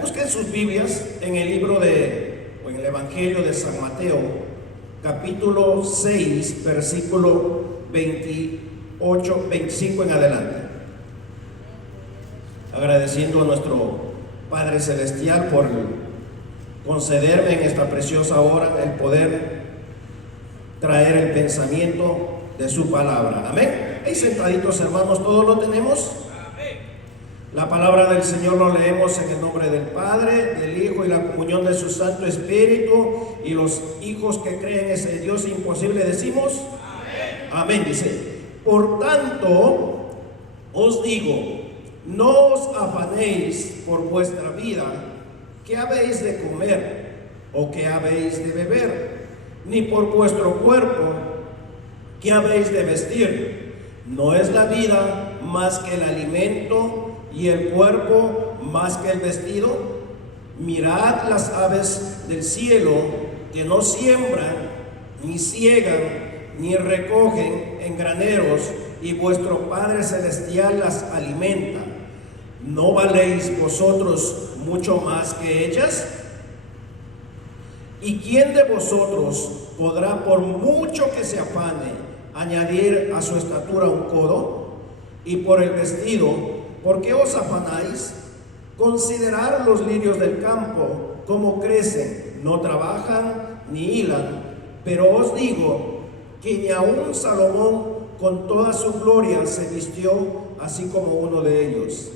Busquen sus Biblias en el o en el Evangelio de San Mateo, capítulo 6, versículo 28, 25 en adelante. Agradeciendo a nuestro Padre Celestial por concederme en esta preciosa hora el poder traer el pensamiento de su palabra. Amén. Ahí sentaditos, hermanos, ¿todos lo tenemos? La palabra del Señor lo leemos en el nombre del Padre, del Hijo y la comunión de su Santo Espíritu. Y los hijos que creen en ese Dios imposible decimos amén. Amén. Dice: por tanto os digo, no os afanéis por vuestra vida, qué habéis de comer o qué habéis de beber, ni por vuestro cuerpo, qué habéis de vestir. ¿No es la vida más que el alimento y el cuerpo más que el vestido? Mirad las aves del cielo, que no siembran, ni ciegan, ni recogen en graneros, y vuestro Padre Celestial las alimenta. ¿No valéis vosotros mucho más que ellas? ¿Y quién de vosotros podrá, por mucho que se afane, añadir a su estatura un codo? Y por el vestido, ¿por qué os afanáis? Considerad los lirios del campo, cómo crecen, no trabajan ni hilan. Pero os digo que ni aun Salomón con toda su gloria se vistió así como uno de ellos.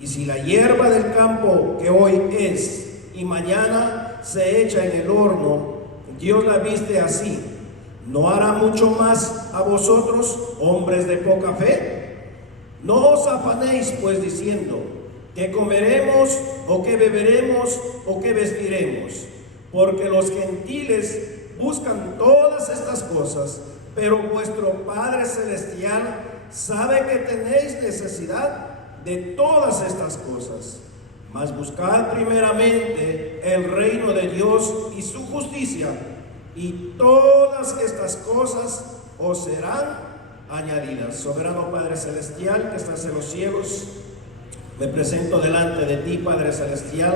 Y si la hierba del campo, que hoy es y mañana se echa en el horno, Dios la viste así, ¿no hará mucho más a vosotros, hombres de poca fe? No os afanéis pues diciendo, ¿qué comeremos o qué beberemos o qué vestiremos? Porque los gentiles buscan todas estas cosas, pero vuestro Padre Celestial sabe que tenéis necesidad de todas estas cosas. Mas buscad primeramente el reino de Dios y su justicia, y todas estas cosas os serán añadidas. Soberano Padre Celestial, que estás en los cielos, me presento delante de ti, Padre Celestial,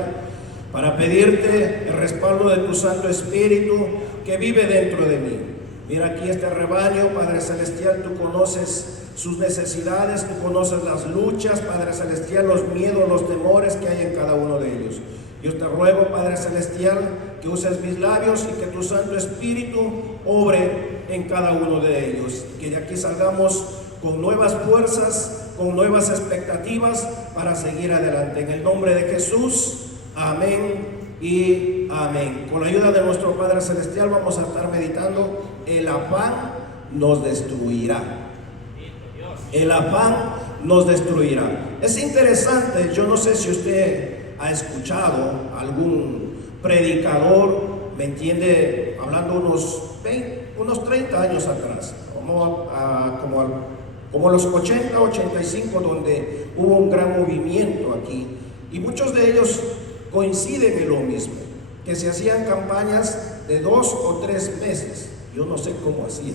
para pedirte el respaldo de tu Santo Espíritu que vive dentro de mí. Mira aquí este rebaño, Padre Celestial, tú conoces sus necesidades, tú conoces las luchas, Padre Celestial, los miedos, los temores que hay en cada uno de ellos. Yo te ruego, Padre Celestial, que uses mis labios y que tu Santo Espíritu obre en cada uno de ellos. Que de aquí salgamos con nuevas fuerzas, con nuevas expectativas para seguir adelante. En el nombre de Jesús, amén y amén. Con la ayuda de nuestro Padre Celestial vamos a estar meditando: el afán nos destruirá. El afán nos destruirá. Es interesante, yo no sé si usted ha escuchado algún predicador, me entiende, hablando unos 30 años atrás, como los 80, 85, donde hubo un gran movimiento aquí, y muchos de ellos coinciden en lo mismo, que se hacían campañas de 2 o 3 meses. Yo no sé cómo hacían.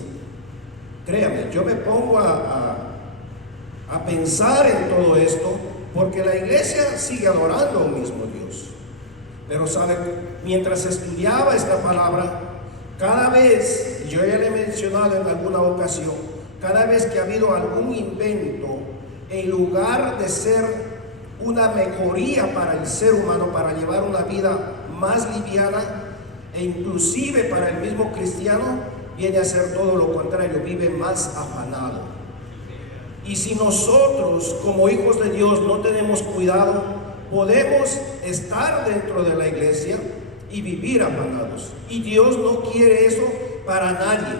Créame, yo me pongo a pensar en todo esto, porque la iglesia sigue adorando a un mismo Dios. Pero sabe, mientras estudiaba esta palabra, cada vez, yo ya le he mencionado en alguna ocasión, cada vez que ha habido algún invento, en lugar de ser una mejoría para el ser humano, para llevar una vida más liviana, e inclusive para el mismo cristiano, viene a ser todo lo contrario, vive más afanado. Y si nosotros como hijos de Dios no tenemos cuidado, podemos estar dentro de la iglesia y vivir afanados. Y Dios no quiere eso para nadie,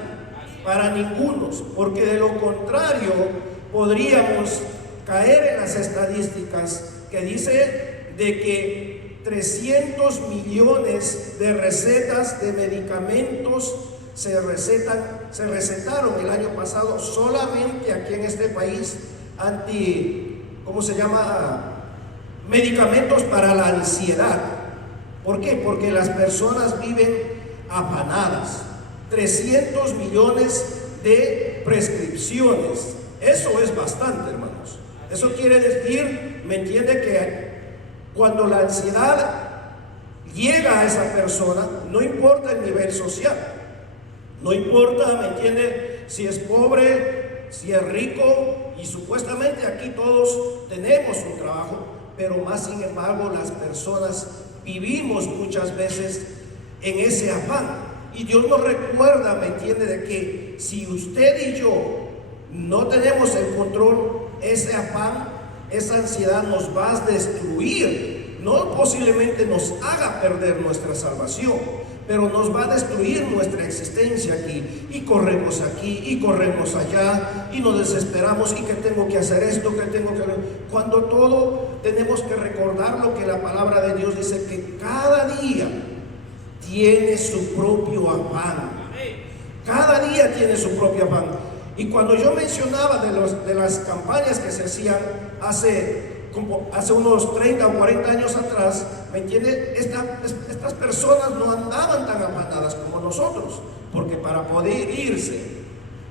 para ninguno, porque de lo contrario podríamos caer en las estadísticas que dice de que 300 millones de recetas de medicamentos se recetaron el año pasado solamente aquí en este país, medicamentos para la ansiedad. ¿Por qué? Porque las personas viven afanadas. 300 millones de prescripciones. Eso es bastante, hermanos. Eso quiere decir, ¿me entiende? Cuando la ansiedad llega a esa persona, no importa el nivel social, no importa, ¿me entiende? Si es pobre, si es rico, y supuestamente aquí todos tenemos un trabajo, pero más sin embargo las personas vivimos muchas veces en ese afán. Y Dios nos recuerda, ¿me entiende? De que si usted y yo no tenemos el control, ese afán, esa ansiedad nos va a destruir. No posiblemente nos haga perder nuestra salvación, pero nos va a destruir nuestra existencia aquí. Y corremos aquí y corremos allá y nos desesperamos. ¿Y que tengo que hacer esto? ¿Que tengo que hacer? Cuando todo tenemos que recordar lo que la palabra de Dios dice, que cada día tiene su propio afán. Cada día tiene su propio afán. Y cuando yo mencionaba de las campañas que se hacían hace unos 30 o 40 años atrás, ¿me entiende? Estas personas no andaban tan afanadas como nosotros, porque para poder irse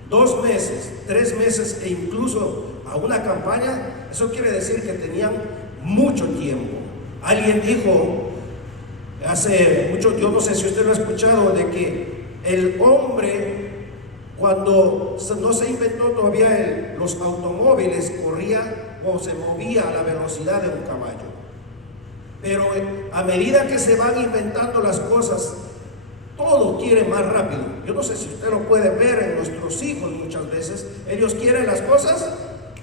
2 meses, 3 meses e incluso a una campaña, eso quiere decir que tenían mucho tiempo. Alguien dijo hace mucho, yo no sé si usted lo ha escuchado, de que el hombre, cuando no se inventó todavía los automóviles, corría o se movía a la velocidad de un caballo. Pero a medida que se van inventando las cosas, todo quiere más rápido. Yo no sé si usted lo puede ver en nuestros hijos muchas veces. Ellos quieren las cosas,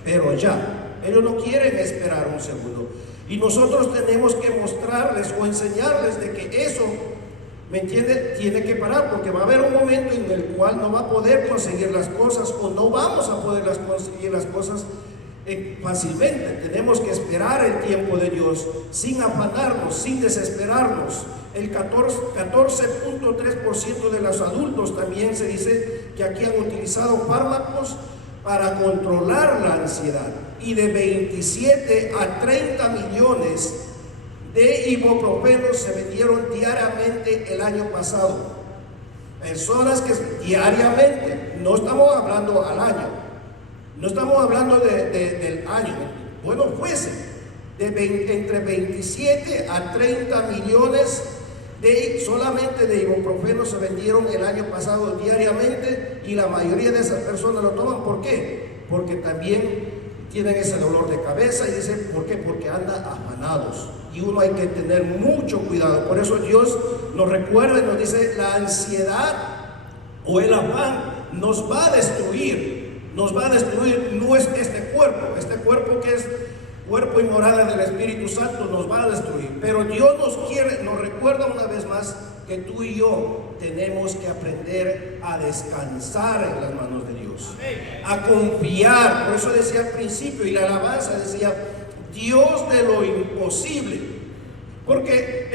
pero ya. Ellos no quieren esperar un segundo. Y nosotros tenemos que mostrarles o enseñarles de que eso, ¿me entiende?, tiene que parar, porque va a haber un momento en el cual no va a poder conseguir las cosas, o no vamos a poder conseguir las cosas fácilmente. Tenemos que esperar el tiempo de Dios sin afanarnos, sin desesperarnos. El 14.3% de los adultos también se dice que aquí han utilizado fármacos para controlar la ansiedad, y de 27 a 30 millones de ibuprofenos se vendieron diariamente el año pasado. Personas que diariamente, no estamos hablando al año, no estamos hablando del año, bueno, fuese entre 27 a 30 millones solamente de ibuprofeno se vendieron el año pasado diariamente, y la mayoría de esas personas lo toman. ¿Por qué? Porque también tienen ese dolor de cabeza, y dicen, ¿por qué? Porque andan afanados, y uno hay que tener mucho cuidado. Por eso Dios nos recuerda y nos dice, la ansiedad o el afán nos va a destruir, no es este cuerpo que es cuerpo y morada del Espíritu Santo, nos va a destruir. Pero Dios nos recuerda una vez más que tú y yo tenemos que aprender a descansar en las manos de Dios, a confiar. Por eso decía al principio, y la alabanza decía, Dios de lo imposible. Porque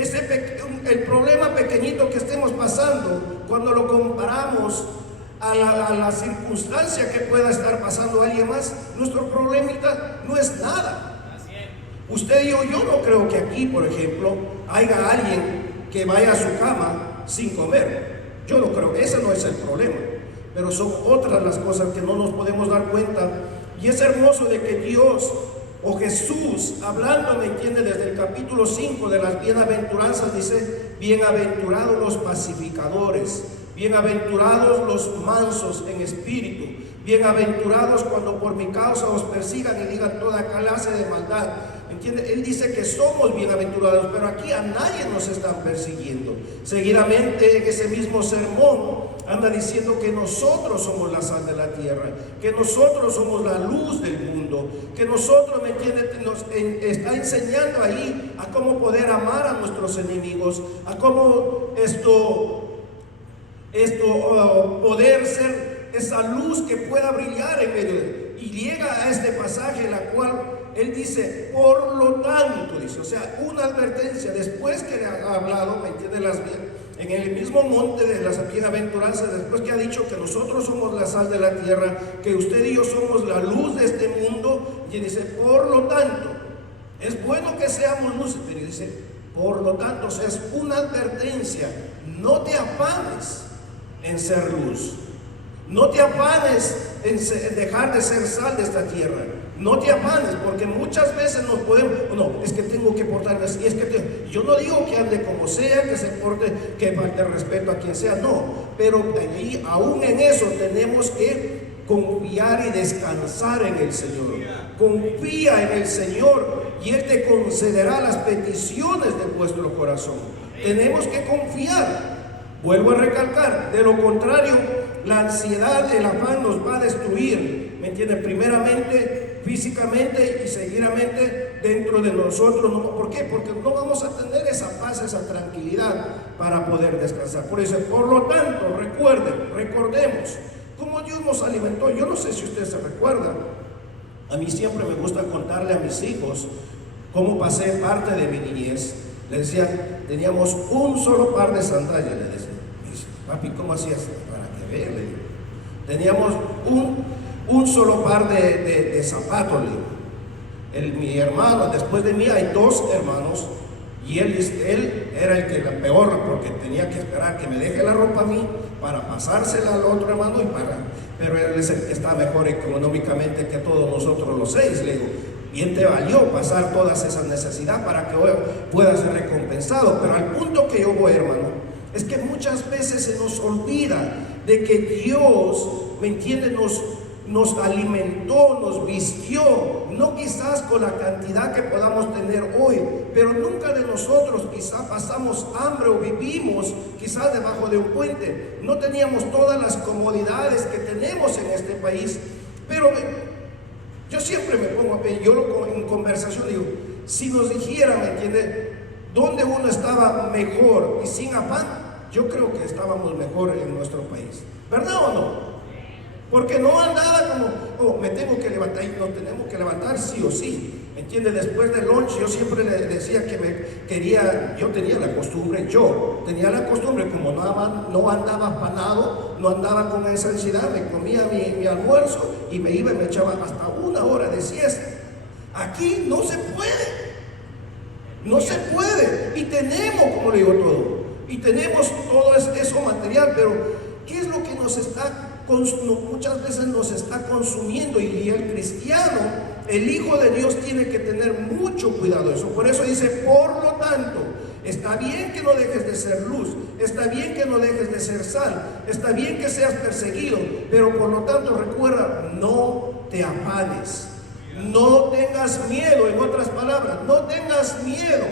el problema pequeñito que estemos pasando, cuando lo comparamos a la circunstancia que pueda estar pasando alguien más, nuestro problemita no es nada. Usted y yo no creo que aquí, por ejemplo, haya alguien que vaya a su cama sin comer. Yo no creo, ese no es el problema. Pero son otras las cosas que no nos podemos dar cuenta. Y es hermoso de que Dios o Jesús, hablando, ¿me entiende?, desde el capítulo 5 de las bienaventuranzas, dice, bienaventurados los pacificadores, bienaventurados los mansos en espíritu, bienaventurados cuando por mi causa os persigan y digan toda clase de maldad. ¿Entiende? Él dice que somos bienaventurados, pero aquí a nadie nos están persiguiendo. Seguidamente en ese mismo sermón anda diciendo que nosotros somos la sal de la tierra, que nosotros somos la luz del mundo, que nosotros, ¿me entiende?, nos está enseñando ahí a cómo poder amar a nuestros enemigos, a cómo poder ser esa luz que pueda brillar en medio de. Y llega a este pasaje en la cual él dice, por lo tanto, dice, o sea, una advertencia, después que ha hablado, ¿me entiende?, en el mismo monte de las bienaventuranzas, después que ha dicho que nosotros somos la sal de la tierra, que usted y yo somos la luz de este mundo, y dice, por lo tanto, es bueno que seamos luces, pero dice, por lo tanto, o sea, es una advertencia, no te afanes en ser luz, no te afanes en dejar de ser sal de esta tierra, No te afanes, porque muchas veces nos podemos, no, es que tengo que portarme así, yo no digo que ande como sea, que se porte, que falte respeto a quien sea, no, pero ahí, aún en eso tenemos que confiar y descansar en el Señor. Confía en el Señor y Él te concederá las peticiones de vuestro corazón. Tenemos que confiar. Vuelvo a recalcar, de lo contrario, la ansiedad, el afán nos va a destruir, ¿me entiendes? Primeramente, físicamente y seguidamente dentro de nosotros. ¿Por qué? Porque no vamos a tener esa paz, esa tranquilidad para poder descansar. Por eso, por lo tanto, recordemos cómo Dios nos alimentó. Yo no sé si usted se recuerda. A mí siempre me gusta contarle a mis hijos cómo pasé parte de mi niñez. Les decía, teníamos un solo par de sandalias, le decía. Papi, ¿cómo hacías? Para que vea, le digo. Teníamos un solo par de zapatos, le digo. Mi hermano, después de mí hay dos hermanos, y él era el que era peor, porque tenía que esperar que me deje la ropa a mí para pasársela al otro hermano, pero él es el que está mejor económicamente que todos nosotros los seis. Le digo, bien te valió pasar todas esas necesidades para que hoy puedas ser recompensado. Pero al punto que yo voy, hermano, es que muchas veces se nos olvida de que Dios, ¿me entiende?, nos alimentó, nos vistió, no quizás con la cantidad que podamos tener hoy, pero nunca de nosotros quizás pasamos hambre o vivimos quizás debajo de un puente. No teníamos todas las comodidades que tenemos en este país, pero yo siempre me pongo a ver, yo en conversación digo, si nos dijera, ¿me entiende?, dónde uno estaba mejor y sin afán, yo creo que estábamos mejor en nuestro país, ¿verdad o no? Porque no andaba como, me tengo que levantar, y nos tenemos que levantar sí o sí, ¿me entiende? Después del lunch yo siempre le decía que yo tenía la costumbre, como no andaba afanado, no andaba con esa ansiedad, me comía mi almuerzo y me iba y me echaba hasta 1 hora de siesta. Aquí no se puede, y tenemos, como le digo, todo, y tenemos todo eso material, pero ¿qué es lo que muchas veces nos está consumiendo? Y el cristiano, el Hijo de Dios, tiene que tener mucho cuidado de eso. Por eso dice, por lo tanto, está bien que no dejes de ser luz, está bien que no dejes de ser sal, está bien que seas perseguido, pero por lo tanto recuerda, no te afanes, no tengas miedo. En otras palabras, no tengas miedo,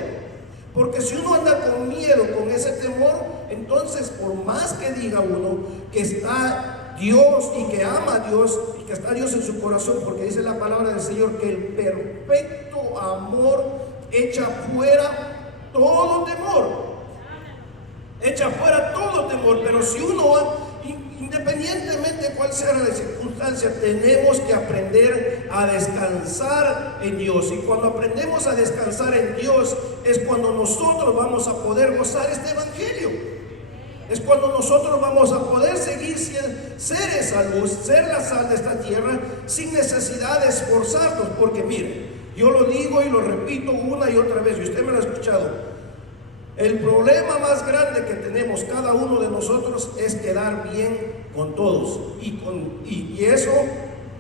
porque si uno anda con miedo, con ese temor, entonces por más que diga uno que está Dios y que ama a Dios y que está Dios en su corazón, porque dice la palabra del Señor que el perfecto amor echa fuera todo temor. Pero si uno, independientemente de cuál sea la circunstancia, tenemos que aprender a descansar en Dios. Y cuando aprendemos a descansar en Dios es cuando nosotros vamos a poder gozar este evangelio. Es cuando nosotros vamos a poder seguir ser esa luz, ser la sal de esta tierra, sin necesidad de esforzarnos. Porque mire, yo lo digo y lo repito una y otra vez, y usted me lo ha escuchado. El problema más grande que tenemos cada uno de nosotros es quedar bien con todos. Y eso,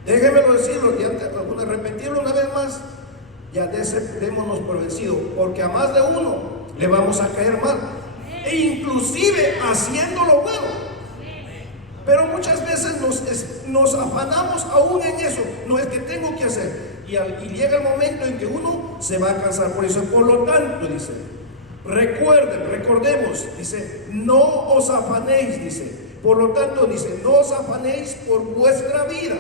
déjenmelo decirlo, repetirlo una vez más, ya démonos por vencido, porque a más de uno le vamos a caer mal. E inclusive haciendo lo bueno. Pero muchas veces nos afanamos aún en eso. No es que tengo que hacer. Y llega el momento en que uno se va a cansar. Por eso, por lo tanto, dice, recordemos, dice, no os afanéis, dice. Por lo tanto, dice, no os afanéis por vuestra vida.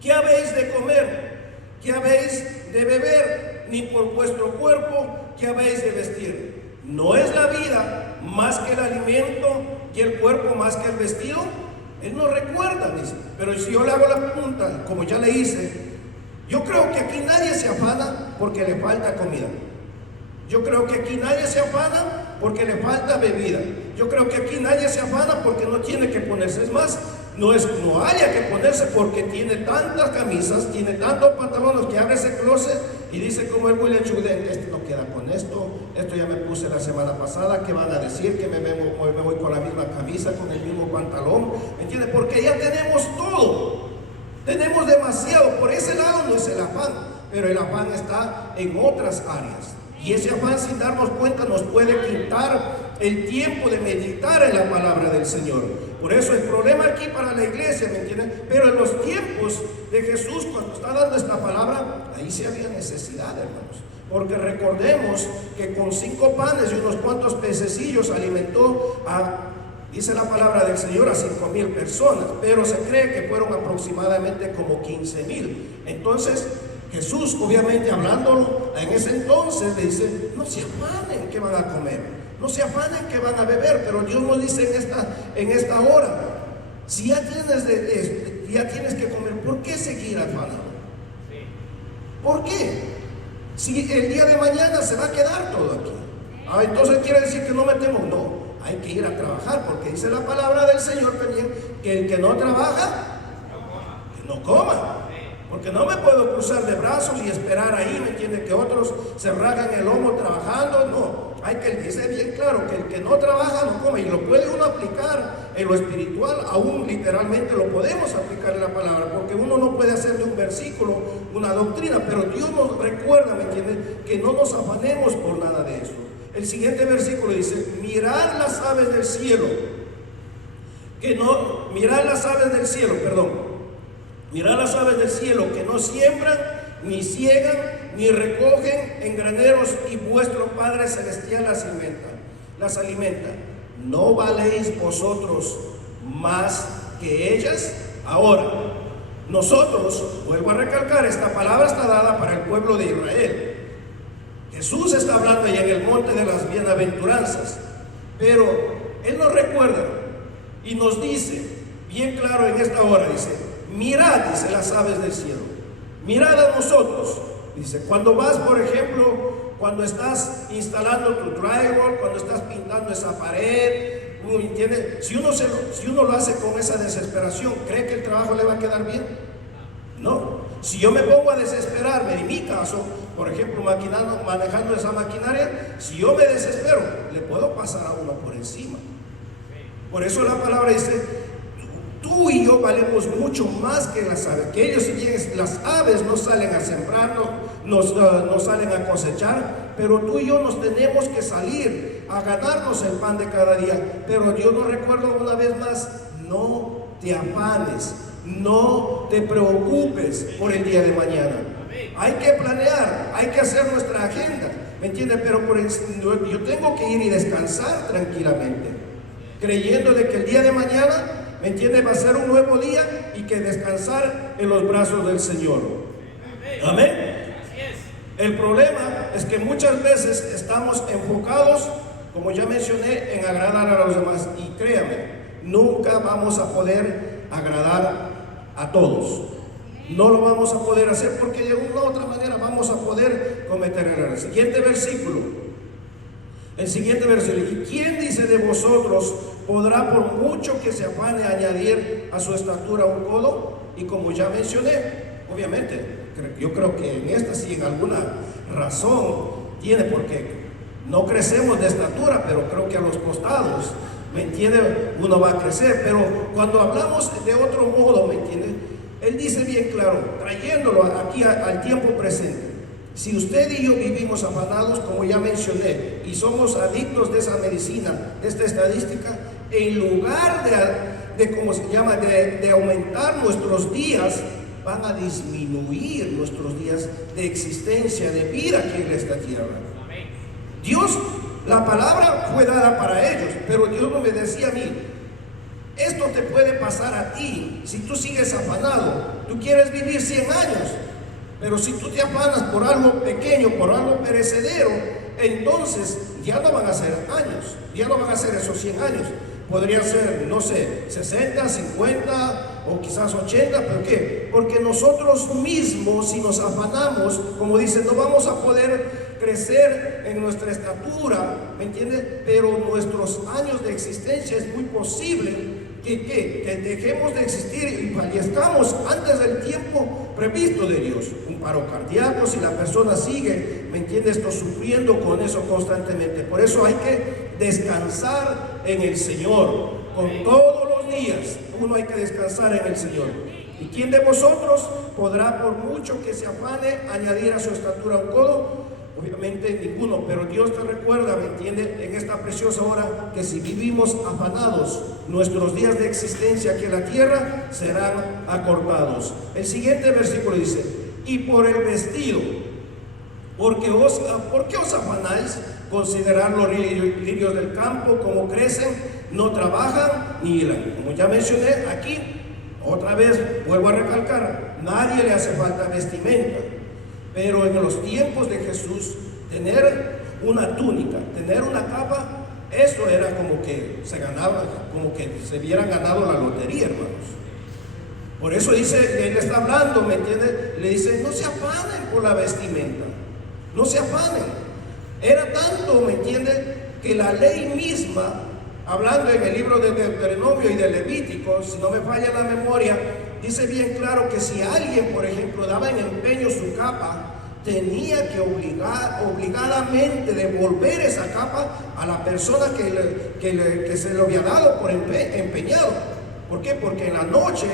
¿Qué habéis de comer? ¿Qué habéis de beber? Ni por vuestro cuerpo, ¿qué habéis de vestir? ¿No es la vida más que el alimento y el cuerpo más que el vestido? Él nos recuerda, dice. Pero si yo le hago la pregunta, como ya le hice, yo creo que aquí nadie se afana porque le falta comida. Yo creo que aquí nadie se afana porque le falta bebida. Yo creo que aquí nadie se afana porque no tiene que ponerse. Es más, no haya que ponerse porque tiene tantas camisas, tiene tantos pantalones que abre ese closet y dice como el William Chuden, este no queda con esto ya me puse la semana pasada, ¿qué van a decir? Que me voy con la misma camisa, con el mismo pantalón, ¿me entiendes? Porque ya tenemos todo. Tenemos demasiado, por ese lado no es el afán, pero el afán está en otras áreas. Y ese afán, sin darnos cuenta, nos puede quitar el tiempo de meditar en la palabra del Señor. Por eso el problema aquí para la iglesia, ¿me entienden? Pero en los tiempos de Jesús, cuando está dando esta palabra, ahí sí había necesidad, hermanos. Porque recordemos que con 5 panes y unos cuantos pececillos alimentó dice la palabra del Señor, a 5,000 personas, pero se cree que fueron aproximadamente como 15,000. Entonces Jesús, obviamente hablándolo en ese entonces, le dice: no se afanen que van a comer, no se afanen que van a beber. Pero Dios nos dice en esta hora, si ya tienes que comer, ¿por qué seguir afanado? ¿Por qué? Si el día de mañana se va a quedar todo aquí. Entonces quiere decir que no metemos. No, hay que ir a trabajar, porque dice la palabra del Señor también que el que no trabaja, que no coma. Porque no me puedo cruzar de brazos y esperar ahí, ¿me entiende? Que otros se rasgan el lomo trabajando. No, hay que dice bien claro que el que no trabaja no come. Y lo puede uno aplicar en lo espiritual, aún literalmente lo podemos aplicar en la palabra, porque uno no puede hacer de un versículo una doctrina, pero Dios nos recuerda, ¿me entiende?, que no nos afanemos por nada de eso. El siguiente versículo dice: mirad las aves del cielo, mirad las aves del cielo, mirad las aves del cielo, que no siembran, ni ciegan, ni recogen en graneros, y vuestro Padre Celestial las alimenta. ¿No valéis vosotros más que ellas? Ahora, nosotros, vuelvo a recalcar, esta palabra está dada para el pueblo de Israel. Jesús está hablando allá en el monte de las bienaventuranzas, pero Él nos recuerda y nos dice bien claro en esta hora, dice: mirad, dice, las aves del cielo, mirad a nosotros. Dice, cuando vas, por ejemplo, cuando estás instalando tu drywall, cuando estás pintando esa pared, ¿entiendes? Si uno lo hace con esa desesperación, ¿cree que el trabajo le va a quedar bien? No. Si yo me pongo a desesperarme, en mi caso, por ejemplo, manejando esa maquinaria, si yo me desespero, le puedo pasar a uno por encima. Por eso la palabra dice: tú y yo valemos mucho más que las aves. Que ellos, si bien las aves no salen a sembrar, no salen a cosechar, pero tú y yo nos tenemos que salir a ganarnos el pan de cada día. Pero Dios nos recuerda una vez más: no te afanes, no te preocupes por el día de mañana. Hay que planear, hay que hacer nuestra agenda, ¿me entiendes? Pero yo tengo que ir y descansar tranquilamente, creyendo de que el día de mañana, ¿me entiendes?, va a ser un nuevo día, y que descansar en los brazos del Señor. Amén. El problema es que muchas veces estamos enfocados, como ya mencioné, en agradar a los demás. Y créame, nunca vamos a poder agradar a todos. No lo vamos a poder hacer, porque de una u otra manera vamos a poder cometer errores. El siguiente versículo. ¿Y quién, dice, de vosotros podrá, por mucho que se afane, añadir a su estatura un codo? Y como ya mencioné, obviamente, yo creo que en esta sí, en alguna razón tiene, porque no crecemos de estatura, pero creo que a los costados, ¿me entiende?, uno va a crecer. Pero cuando hablamos de otro modo, ¿me entiende?, Él dice bien claro, trayéndolo aquí al tiempo presente: si usted y yo vivimos afanados, como ya mencioné, y somos adictos de esa medicina, de esta estadística, en lugar de ¿cómo se llama?, de aumentar nuestros días, van a disminuir nuestros días de existencia, de vida aquí en esta tierra. Dios, la palabra fue dada para ellos, pero Dios no me decía a mí: esto te puede pasar a ti si tú sigues afanado. Tú quieres vivir 100 años, pero si tú te afanas por algo pequeño, por algo perecedero, entonces ya no van a ser años, ya no van a ser esos 100 años. Podría ser, no sé, 60, 50 o quizás 80. ¿Por qué? Porque nosotros mismos, si nos afanamos, como dice, no vamos a poder crecer en nuestra estatura, ¿me entiendes? Pero nuestros años de existencia es muy posible que dejemos de existir y fallezcamos antes del tiempo previsto de Dios. Un paro cardíaco, si la persona sigue, ¿me entiendes?, sufriendo con eso constantemente. Por eso hay que descansar en el Señor. Con todos los días uno hay que descansar en el Señor. ¿Y quién de vosotros podrá, por mucho que se afane, añadir a su estatura un codo? Obviamente ninguno, pero Dios te recuerda, ¿me entiende? En esta preciosa hora, que si vivimos afanados, nuestros días de existencia aquí en la tierra serán acortados. El siguiente versículo dice: y por el vestido, ¿por qué os afanáis? Considerad los lirios del campo, como crecen, no trabajan ni hilan. Como ya mencioné aquí, otra vez vuelvo a recalcar, nadie le hace falta vestimenta. Pero en los tiempos de Jesús, tener una túnica, tener una capa, eso era como que se ganaba, como que se hubieran ganado la lotería, hermanos. Por eso dice, él está hablando, ¿me entiende? Le dice: no se afanen por la vestimenta, no se afanen. Era tanto, ¿me entiende?, que la ley misma, hablando en el libro de Deuteronomio y de Levítico, si no me falla la memoria, dice bien claro que si alguien, por ejemplo, daba en empeño su capa, tenía que obligadamente devolver esa capa a la persona que se lo había dado por empeñado. ¿Por qué? Porque en la noche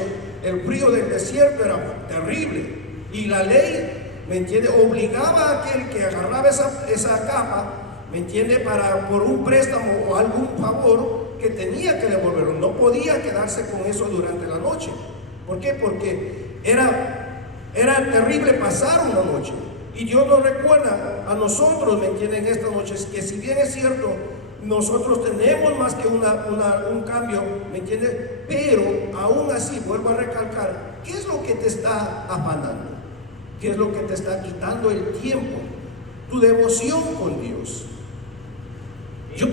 el frío del desierto era terrible y la ley, ¿me entiende?, obligaba a aquel que agarraba esa capa, ¿me entiende?, por un préstamo o algún favor, que tenía que devolverlo. No podía quedarse con eso durante la noche. ¿Por qué? Porque era terrible pasar una noche. Y Dios nos recuerda a nosotros, ¿me entienden?, esta noche, que si bien es cierto, nosotros tenemos más que un cambio, ¿me entiende?, pero aún así, vuelvo a recalcar, ¿qué es lo que te está afanando? ¿Qué es lo que te está quitando el tiempo? Tu devoción con Dios. Yo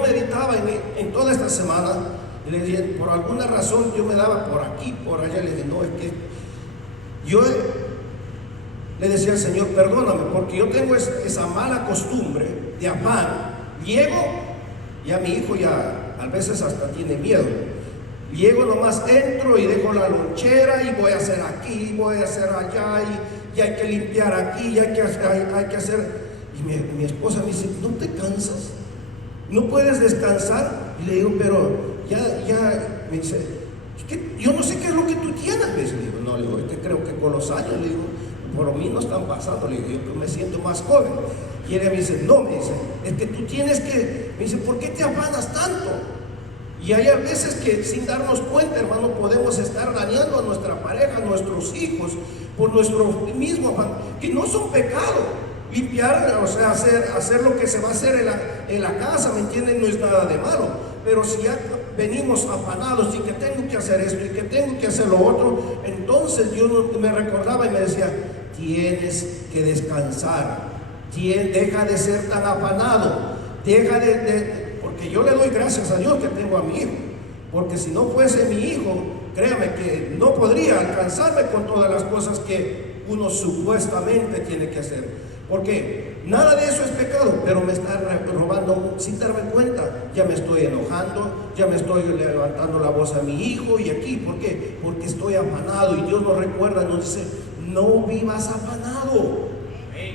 meditaba en toda esta semana, y le dije, por alguna razón yo me daba por aquí, por allá. Le dije, no, es que yo le decía al Señor: perdóname, porque yo tengo esa mala costumbre de afán. Llego, y a mi hijo ya a veces hasta tiene miedo. Llego, nomás entro y dejo la lonchera y voy a hacer aquí, voy a hacer allá, y hay que limpiar aquí, y hay que hacer. Y mi esposa me dice: ¿no te cansas? ¿No puedes descansar? Y le digo: pero ya, me dice: yo no sé qué es lo que tú tienes. Le digo: no, le digo, es que creo que con los años, le digo, por mí no están pasando. Le digo, yo me siento más joven. Y ella me dice: no, me dice, es que tú tienes que, me dice, ¿por qué te afanas tanto? Y hay a veces que sin darnos cuenta, hermano, podemos estar dañando a nuestra pareja, a nuestros hijos, por nuestro mismo afán, que no son pecado. Limpiar, o sea, hacer lo que se va a hacer en la casa, ¿me entienden?, no es nada de malo. Pero si ya venimos afanados y que tengo que hacer esto y que tengo que hacer lo otro, entonces Dios me recordaba y me decía: tienes que descansar, deja de ser tan afanado, deja porque yo le doy gracias a Dios que tengo a mi hijo, porque si no fuese mi hijo, créame que no podría alcanzarme con todas las cosas que uno supuestamente tiene que hacer. Porque nada de eso es pecado, pero me está robando sin darme cuenta. Ya me estoy enojando, ya me estoy levantando la voz a mi hijo. Y aquí, ¿por qué? Porque estoy afanado. Y Dios nos recuerda, nos dice: no vivas afanado.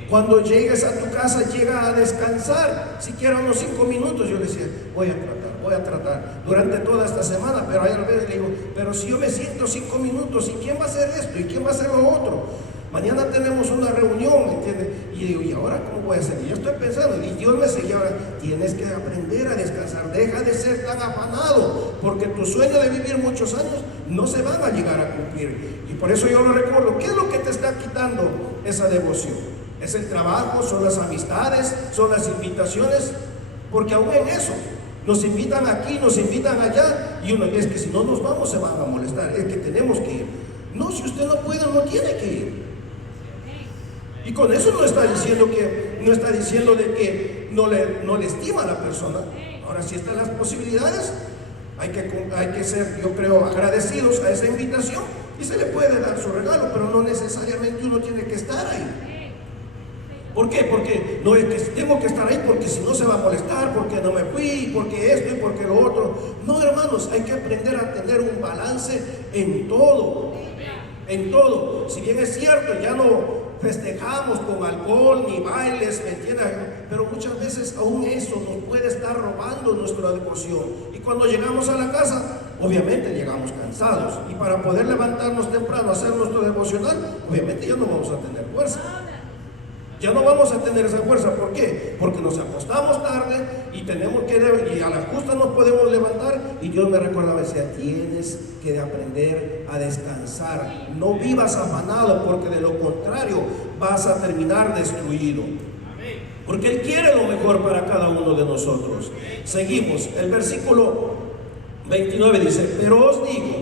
Cuando llegues a tu casa, llega a descansar, siquiera unos 5 minutos. Yo le decía: voy a tratar durante toda esta semana. Pero hay veces le digo: pero si yo me siento 5 minutos, ¿y quién va a hacer esto? ¿Y quién va a hacer lo otro? Mañana tenemos una reunión, ¿me entiendes? Y digo: ¿y ahora cómo voy a hacer? Y yo estoy pensando, y Dios me seguía: ahora tienes que aprender a descansar, deja de ser tan afanado, porque tu sueño de vivir muchos años no se van a llegar a cumplir. Y por eso yo lo recuerdo. ¿Qué es lo que te está quitando esa devoción? ¿Es el trabajo? ¿Son las amistades? ¿Son las invitaciones? Porque aún en eso, nos invitan aquí, nos invitan allá, y uno: es que si no nos vamos se van a molestar, es que tenemos que ir. No, si usted no puede, no tiene que ir. Y con eso no está diciendo de que no le estima a la persona. Ahora, si están las posibilidades, hay que ser, yo creo, agradecidos a esa invitación, y se le puede dar su regalo, pero no necesariamente uno tiene que estar ahí. ¿Por qué? Porque no es que tengo que estar ahí porque si no se va a molestar, porque no me fui, porque esto y porque lo otro. No, hermanos, hay que aprender a tener un balance en todo. En todo. Si bien es cierto, ya no festejamos con alcohol ni bailes, ¿me entiendes? Pero muchas veces aún eso nos puede estar robando nuestra devoción. Y cuando llegamos a la casa, obviamente llegamos cansados. Y para poder levantarnos temprano, hacer nuestro devocional, obviamente ya no vamos a tener fuerza. Ya no vamos a tener esa fuerza. ¿Por qué? Porque nos acostamos tarde y y a la justa nos podemos levantar. Y Dios me recuerda, me decía, tienes que aprender a descansar. No vivas afanado, porque de lo contrario vas a terminar destruido. Porque Él quiere lo mejor para cada uno de nosotros. Seguimos. El versículo 29 dice: pero os digo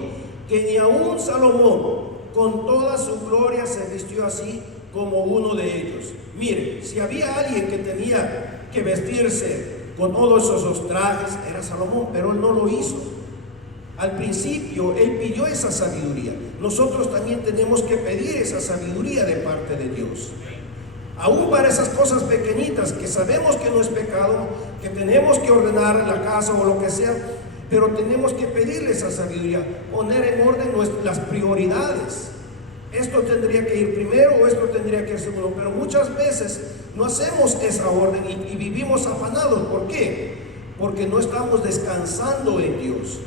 que ni aun Salomón con toda su gloria se vistió así como uno de ellos. Mire, si había alguien que tenía que vestirse con todos esos trajes, era Salomón, pero él no lo hizo. Al principio él pidió esa sabiduría. Nosotros también tenemos que pedir esa sabiduría de parte de Dios, aún para esas cosas pequeñitas que sabemos que no es pecado, que tenemos que ordenar la casa o lo que sea, pero tenemos que pedirle esa sabiduría, poner en orden las prioridades. Esto tendría que ir primero o esto tendría que ir segundo, pero muchas veces no hacemos esa orden y vivimos afanados. ¿Por qué? Porque no estamos descansando en Dios.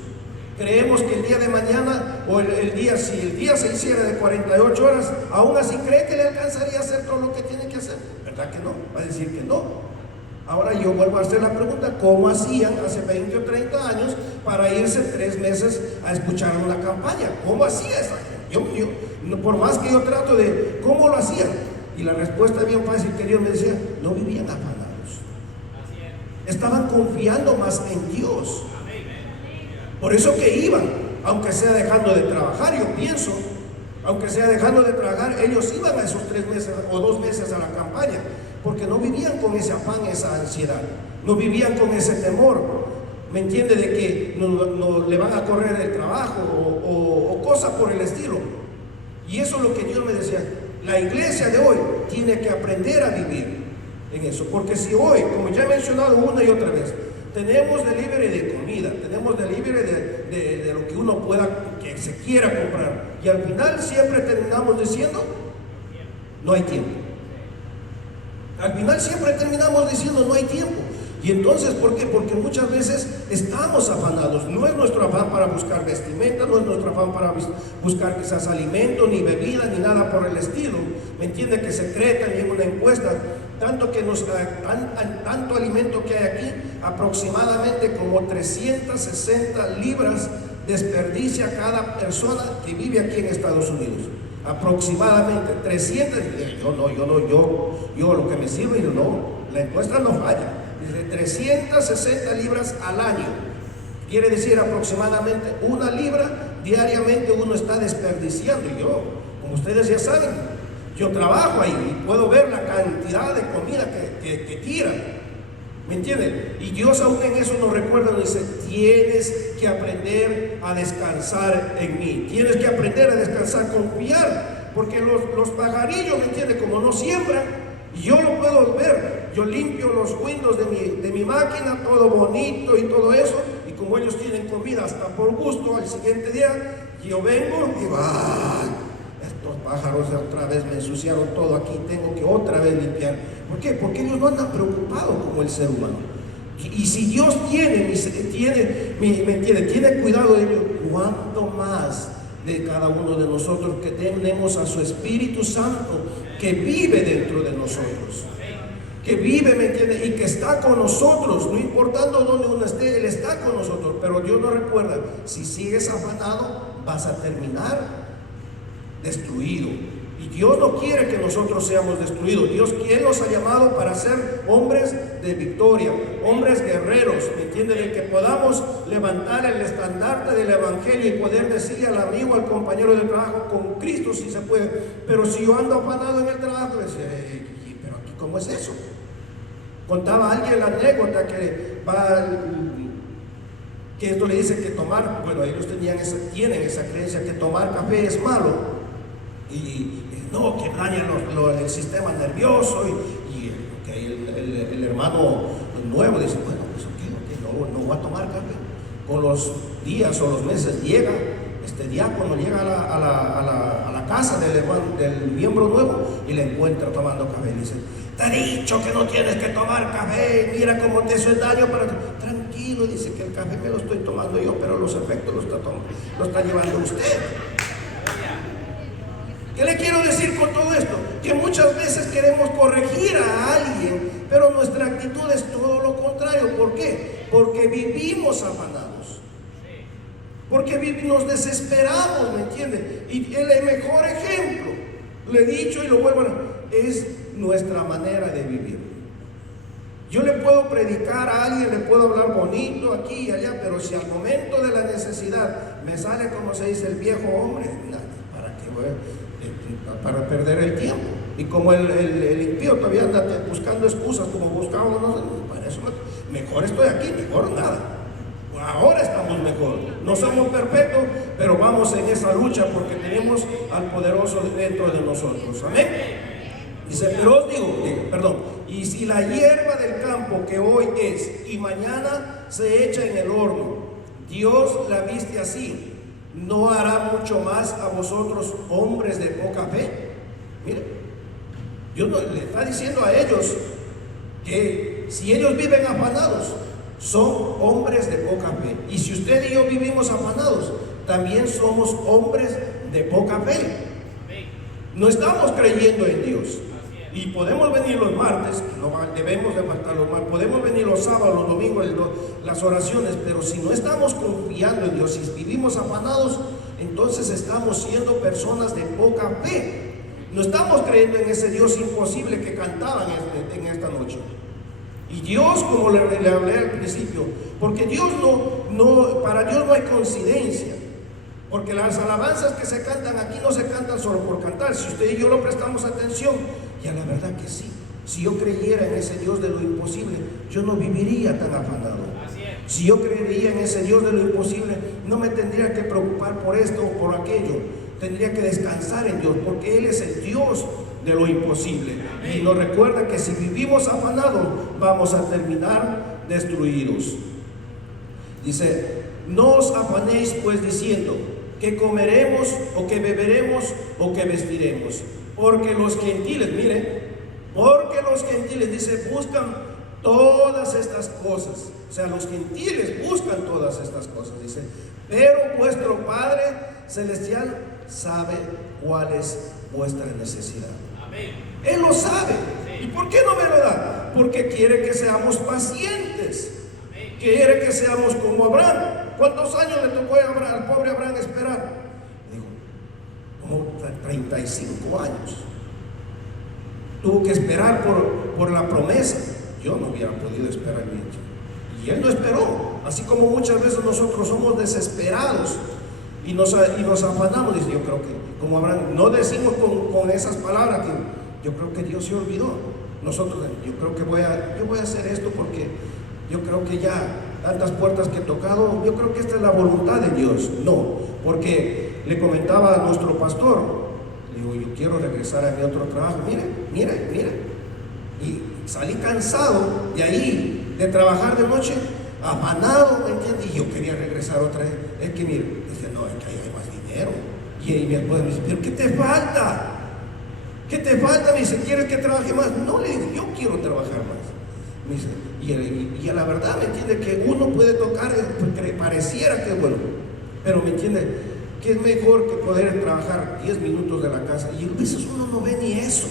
Creemos que el día de mañana o si el día se hiciera de 48 horas, aún así cree que le alcanzaría a hacer todo lo que tiene que hacer. ¿Verdad que no? Va a decir que no. Ahora yo vuelvo a hacer la pregunta: ¿cómo hacían hace 20 o 30 años para irse 3 meses a escuchar una campaña? ¿Cómo hacía esa gente? Por más que yo trato de cómo lo hacían, y la respuesta es bien fácil, que Dios me decía: no vivían afanados, estaban confiando más en Dios. Por eso que iban, aunque sea dejando de trabajar. Yo pienso, aunque sea dejando de trabajar, ellos iban a esos 3 meses o 2 meses a la campaña, porque no vivían con ese afán, esa ansiedad, no vivían con ese temor, ¿me entiende? De que no le van a correr el trabajo o cosas por el estilo. Y eso es lo que Dios me decía: la iglesia de hoy tiene que aprender a vivir en eso. Porque si hoy, como ya he mencionado una y otra vez, tenemos delivery de comida, tenemos delivery de lo que uno pueda, que se quiera comprar, y al final siempre terminamos diciendo: no hay tiempo. Al final siempre terminamos diciendo: no hay tiempo. Y entonces, ¿por qué? Porque muchas veces estamos afanados. No es nuestro afán para buscar vestimenta, no es nuestro afán para buscar quizás alimento, ni bebida, ni nada por el estilo. ¿Me entiende? Que secretan en una encuesta, tanto alimento que hay aquí, aproximadamente como 360 libras desperdicia cada persona que vive aquí en Estados Unidos. Aproximadamente 300. Yo lo que me sirve, la encuesta no falla. Dice 360 libras al año. Quiere decir aproximadamente 1 libra diariamente uno está desperdiciando. Y yo, como ustedes ya saben, yo trabajo ahí y puedo ver la cantidad de comida que tiran. ¿Me entienden? Y Dios aún en eso nos recuerda, nos dice: tienes que aprender a descansar en mí. Tienes que aprender a descansar, confiar. Porque los pajarillos, ¿me entienden? Como no siembran, yo lo puedo ver. Yo limpio los windows de mi máquina, todo bonito y todo eso. Y como ellos tienen comida hasta por gusto, al siguiente día yo vengo y digo: ¡ay! Estos pájaros otra vez me ensuciaron todo aquí, tengo que otra vez limpiar. ¿Por qué? Porque ellos no andan preocupados como el ser humano. Y si Dios tiene cuidado de ellos, ¿cuánto más de cada uno de nosotros, que tenemos a su Espíritu Santo que vive dentro de nosotros? Que vive, ¿me entiende? Y que está con nosotros, no importando dónde uno esté, Él está con nosotros. Pero Dios nos recuerda: si sigues afanado, vas a terminar destruido. Y Dios no quiere que nosotros seamos destruidos. Dios, quien nos ha llamado para ser hombres de victoria, hombres guerreros, ¿me entiende? De que podamos levantar el estandarte del Evangelio y poder decirle al amigo, al compañero de trabajo: con Cristo sí se puede. Pero si yo ando afanado en el trabajo, decía: pero aquí, ¿cómo es eso? Contaba alguien la anécdota que esto le dice que tomar, bueno, ellos tienen esa creencia que tomar café es malo, y no, que daña el sistema nervioso, y el hermano nuevo dice: bueno, pues ok, no voy a tomar café. Con los días o los meses llega este diácono, llega a la casa del miembro nuevo y le encuentra tomando café. Le dice: te he dicho que no tienes que tomar café, mira cómo te hace daño. Tranquilo, tranquilo, dice que el café me lo estoy tomando yo, pero los efectos lo está llevando usted. ¿Qué le quiero decir con todo esto? Que muchas veces queremos corregir a alguien, pero nuestra actitud es todo lo contrario. ¿Por qué? Porque vivimos afanados. Porque nos desesperamos, ¿me entiende? Y el mejor ejemplo, le he dicho y lo vuelvo a es nuestra manera de vivir. Yo le puedo predicar a alguien, le puedo hablar bonito aquí y allá, pero si al momento de la necesidad me sale, como se dice, el viejo hombre, ¿para qué voy? Para perder el tiempo. Y como el impío todavía anda buscando excusas, como buscábamos nosotros, para eso mejor estoy aquí, mejor nada. Ahora estamos mejor. No somos perfectos, pero vamos en esa lucha porque tenemos al poderoso dentro de nosotros. Amén. Dice, pero os digo, y si la hierba del campo que hoy es y mañana se echa en el horno, Dios la viste así, ¿no hará mucho más a vosotros, hombres de poca fe? Mire, Dios le está diciendo a ellos que si ellos viven afanados, son hombres de poca fe. Y si usted y yo vivimos afanados, también somos hombres de poca fe. No estamos creyendo en Dios. Y podemos venir los martes, no debemos de faltar los martes, podemos venir los sábados, los domingos, las oraciones, pero si no estamos confiando en Dios, si vivimos afanados, entonces estamos siendo personas de poca fe. No estamos creyendo en ese Dios imposible que cantaban en esta noche. Y Dios, como le hablé al principio, porque Dios para Dios no hay coincidencia. Porque las alabanzas que se cantan aquí no se cantan solo por cantar. Si usted y yo lo prestamos atención, ya la verdad que sí. Si yo creyera en ese Dios de lo imposible, yo no viviría tan afanado. Si yo creería en ese Dios de lo imposible, no me tendría que preocupar por esto o por aquello. Tendría que descansar en Dios, porque Él es el Dios de lo imposible. Y nos recuerda que si vivimos afanados, vamos a terminar destruidos. Dice, no os afanéis pues diciendo, que comeremos o que beberemos o que vestiremos, porque los gentiles, mire, porque los gentiles, dice, buscan todas estas cosas. O sea, los gentiles buscan todas estas cosas, dice, pero vuestro Padre Celestial sabe cuál es vuestra necesidad. Amén. Él lo sabe. Sí. ¿Y por qué no me lo da? Porque quiere que seamos pacientes. Amén. Quiere que seamos como Abraham. ¿Cuántos años le tocó al pobre Abraham esperar? Dijo, como 35 años. Tuvo que esperar por la promesa. Yo no hubiera podido esperar mucho. Y él no esperó. Así como muchas veces nosotros somos desesperados y nos afanamos. Dice, yo creo que, como Abraham, no decimos con esas palabras que yo creo que Dios se olvidó. Nosotros, yo creo que yo voy a hacer esto porque yo creo que ya tantas puertas que he tocado, yo creo que esta es la voluntad de Dios. No, porque le comentaba a nuestro pastor, le digo, yo quiero regresar a mi otro trabajo. Mire, y salí cansado de ahí, de trabajar de noche, afanado, ¿me entiendes? Y yo quería regresar otra vez. Es que mire, dice, no, es que ahí hay más dinero. Y mi esposa me dice, pero ¿qué te falta? ¿Qué te falta? Me dice, ¿quieres que trabaje más? No, le digo, yo quiero trabajar más. Me dice, y a la verdad, ¿me entiende? Que uno puede tocar, porque pareciera que es bueno, pero ¿me entiende? Que es mejor que poder trabajar 10 minutos de la casa. Y a veces uno no ve ni eso.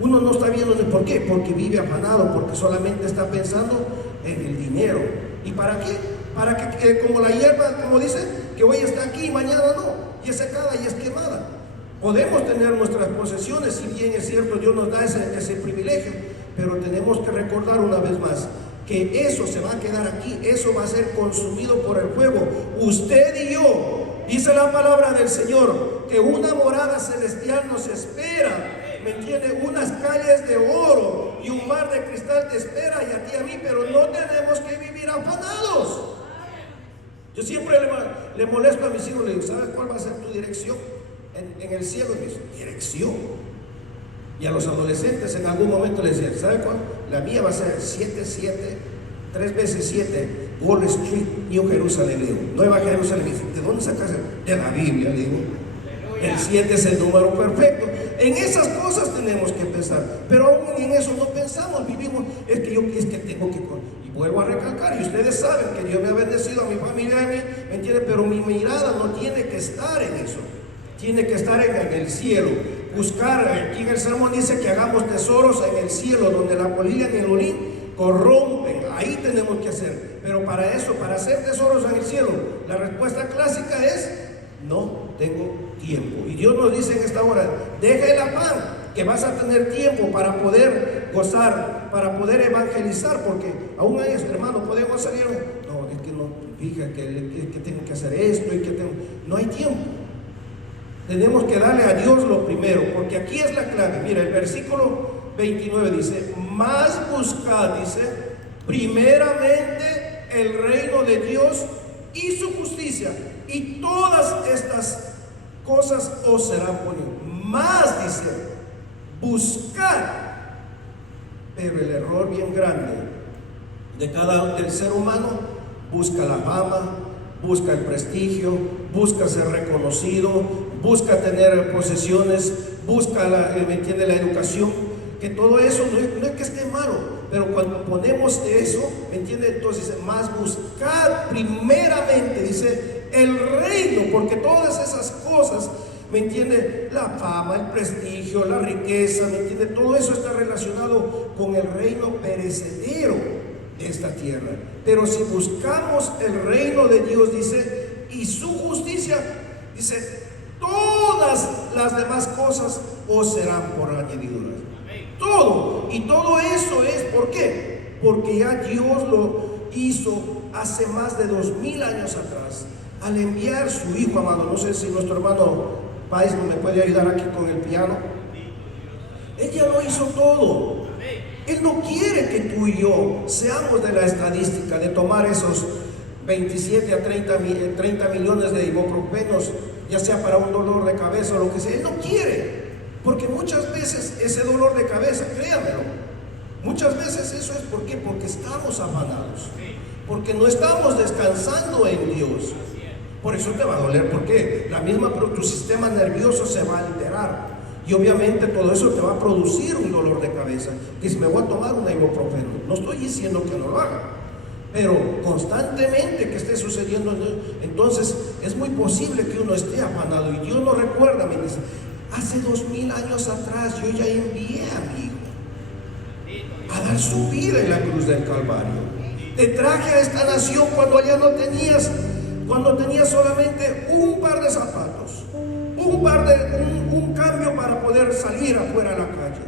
Uno no está viendo de por qué, porque vive afanado, porque solamente está pensando en el dinero. ¿Y para qué? Para que como la hierba, como dice, que hoy está aquí y mañana no, y es secada y es quemada. Podemos tener nuestras posesiones, si bien es cierto, Dios nos da ese privilegio, pero tenemos que recordar una vez más que eso se va a quedar aquí, eso va a ser consumido por el fuego. Usted y yo, dice la palabra del Señor, que una morada celestial nos espera. ¿Me entiende? Unas calles de oro y un mar de cristal te espera, y a ti y a mí, pero no tenemos que vivir afanados. Yo siempre le molesto a mis hijos, le digo, ¿sabes cuál va a ser tu dirección en el cielo? Y me dicen, ¿dirección? Y a los adolescentes en algún momento les decía, ¿sabe cuál? La mía va a ser 77, 3 veces 7, Wall Street, New Jerusalén, le digo, Nueva Jerusalén. Me dice, ¿de dónde sacas? De la Biblia, le digo. El 7 es el número perfecto. En esas cosas tenemos que pensar, pero aún en eso no pensamos, vivimos, es que tengo que, y vuelvo a recalcar, y ustedes saben que Dios me ha bendecido a mi familia, ¿me entiende? Pero mi mirada no tiene que estar en eso, tiene que estar en el cielo. Buscar, aquí en el sermón dice que hagamos tesoros en el cielo, donde la polilla y el orín corrompen. Ahí tenemos que hacer. Pero para eso, para hacer tesoros en el cielo, la respuesta clásica es: no tengo tiempo. Y Dios nos dice en esta hora: deja el afán, que vas a tener tiempo para poder gozar, para poder evangelizar, porque aún hay, hermano, podemos salir, no, es que no, fija que tengo que hacer esto y que tengo, no hay tiempo. Tenemos que darle a Dios lo primero, porque aquí es la clave. Mira, el versículo 29 dice: más buscad, dice, primeramente el reino de Dios y su justicia, y todas estas cosas os serán ponidas. Más, dice, buscar. Pero el error bien grande del ser humano: busca la fama, busca el prestigio, busca ser reconocido, busca tener posesiones, busca la educación. Que todo eso no es que esté malo, pero cuando ponemos eso, ¿me entiende? Entonces dice: más buscar primeramente, dice, el reino, porque todas esas cosas, ¿me entiende? La fama, el prestigio, la riqueza, ¿me entiende? Todo eso está relacionado con el reino perecedero de esta tierra. Pero si buscamos el reino de Dios, dice, y su justicia, dice, todas las demás cosas os serán por añadiduras. Todo. Y todo eso es, ¿por qué? Porque ya Dios lo hizo hace más de 2000 años atrás, al enviar su Hijo amado. No sé si nuestro hermano Pais me puede ayudar aquí con el piano. Él ya lo hizo todo. Él no quiere que tú y yo seamos de la estadística de tomar esos 27 a 30 millones de ibuprofenos, ya sea para un dolor de cabeza o lo que sea. Él no quiere. Porque muchas veces ese dolor de cabeza, créanmelo, muchas veces eso es ¿por qué? Porque estamos afanados, porque no estamos descansando en Dios. Por eso te va a doler, porque tu sistema nervioso se va a alterar, y obviamente todo eso te va a producir un dolor de cabeza. Dice: me voy a tomar un ibuprofeno. No estoy diciendo que no lo haga, pero constantemente que esté sucediendo, entonces es muy posible que uno esté afanado. Y Dios nos recuerda, me dice: hace 2000 años atrás yo ya envié a mi Hijo a dar su vida en la cruz del Calvario. Te traje a esta nación cuando tenías solamente un par de zapatos, un cambio para poder salir afuera a la calle.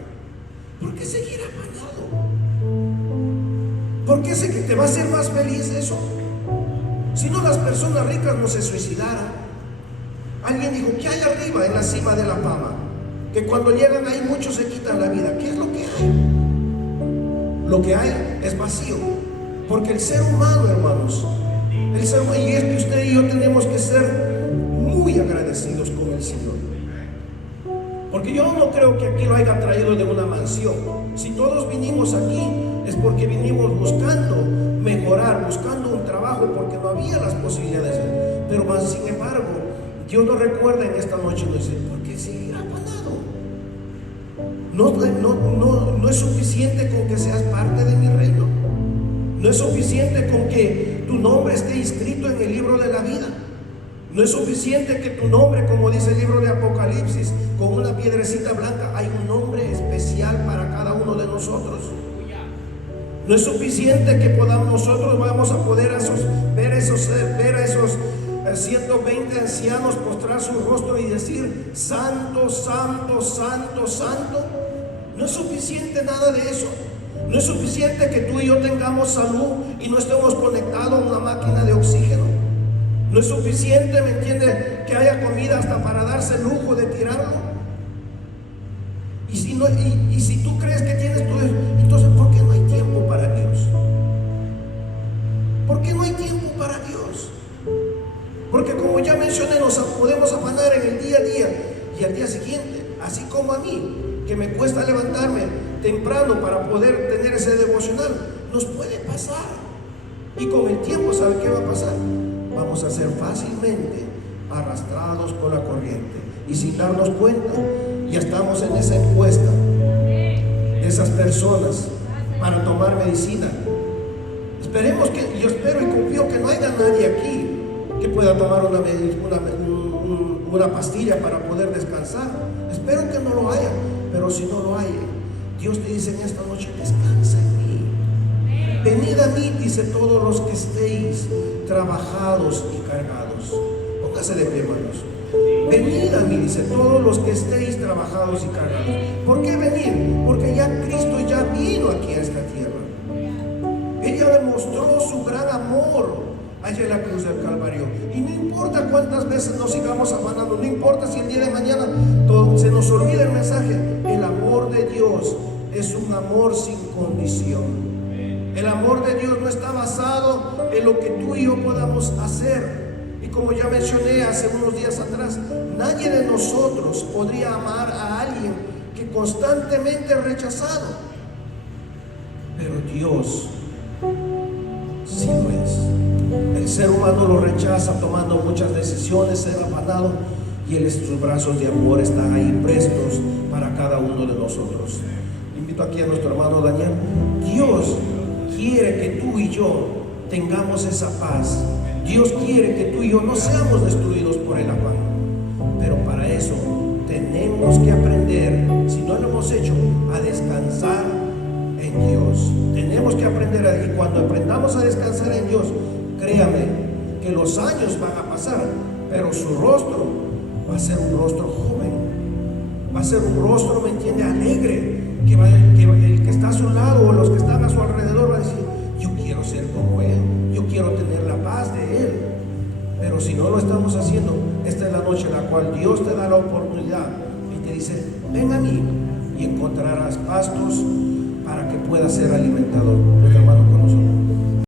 ¿Por qué seguir afanado? ¿Por qué sé que te va a hacer más feliz eso? Si no, las personas ricas no se suicidaran. Alguien dijo: ¿qué hay arriba en la cima de la fama? Que cuando llegan ahí muchos se quitan la vida. ¿Qué es lo que hay? Lo que hay es vacío. Porque el ser humano, hermanos, y es que usted y yo tenemos que ser muy agradecidos con el Señor. Porque yo no creo que aquí lo haya traído de una mansión. Si todos vinimos aquí es porque vinimos buscando mejorar, buscando un trabajo, porque no había las posibilidades. Pero más sin embargo, Dios nos recuerda en esta noche y nos dice: ¿por qué seguir afanado? No es suficiente con que seas parte de mi reino. No es suficiente con que tu nombre esté inscrito en el libro de la vida. No es suficiente que tu nombre, como dice el libro de Apocalipsis, con una piedrecita blanca, hay un nombre especial para cada uno de nosotros. No es suficiente que nosotros vamos a poder ver a esos 120 ancianos postrar su rostro y decir: santo, santo, santo, santo. No es suficiente nada de eso. No es suficiente que tú y yo tengamos salud y no estemos conectados a una máquina de oxígeno. No es suficiente, ¿me entiendes?, que haya comida hasta para darse el lujo de tirarlo. Y si tú crees que tienes todo eso, entonces ¿por qué no hay tiempo para Dios? ¿Por qué no hay tiempo para Dios? Porque como ya mencioné, nos podemos afanar en el día a día, y al día siguiente, así como a mí, que me cuesta levantarme temprano para poder tener ese devocional, nos puede pasar. Y con el tiempo, ¿sabe qué va a pasar? Vamos a ser fácilmente arrastrados por la corriente, y sin darnos cuenta ya estamos en esa encuesta de esas personas para tomar medicina. Es Yo espero y confío que no haya nadie aquí que pueda tomar una pastilla para poder descansar. Espero que no lo haya, pero si no lo hay, Dios te dice en esta noche: descansa en mí. Venid a mí, dice, todos los que estéis trabajados y cargados. Póngase de pie, hermanos. Venid a mí, dice, todos los que estéis trabajados y cargados. ¿Por qué venir? Porque ya Cristo ya vino aquí a esta tierra. Ella demostró su gran amor allá en la cruz del Calvario. Y no importa cuántas veces nos sigamos afanando, no importa si el día de mañana se nos olvida el mensaje. El amor de Dios es un amor sin condición. El amor de Dios no está basado en lo que tú y yo podamos hacer. Y como ya mencioné hace unos días atrás, nadie de nosotros podría amar a alguien que constantemente es rechazado. Pero Dios sí lo es. El ser humano lo rechaza tomando muchas decisiones, ser afanado, y Él, en sus brazos de amor, están ahí prestos para cada uno de nosotros. Invito aquí a nuestro hermano Daniel. Dios quiere que tú y yo tengamos esa paz. Dios quiere que tú y yo no seamos destruidos por el afán. Pero para eso tenemos que aprender, si no lo hemos hecho, a descansar en Dios. Tenemos que aprender, y cuando aprendamos a descansar en Dios, créame que los años van a pasar, pero su rostro va a ser un rostro joven, va a ser un rostro, ¿me entiende?, alegre, que el que está a su lado o los que están a su alrededor van a decir: yo quiero ser como Él, yo quiero tener la paz de Él. Pero si no lo estamos haciendo, esta es la noche en la cual Dios te da la oportunidad y te dice: ven a mí y encontrarás pastos para que puedas ser alimentador. Nuestro hermano con nosotros.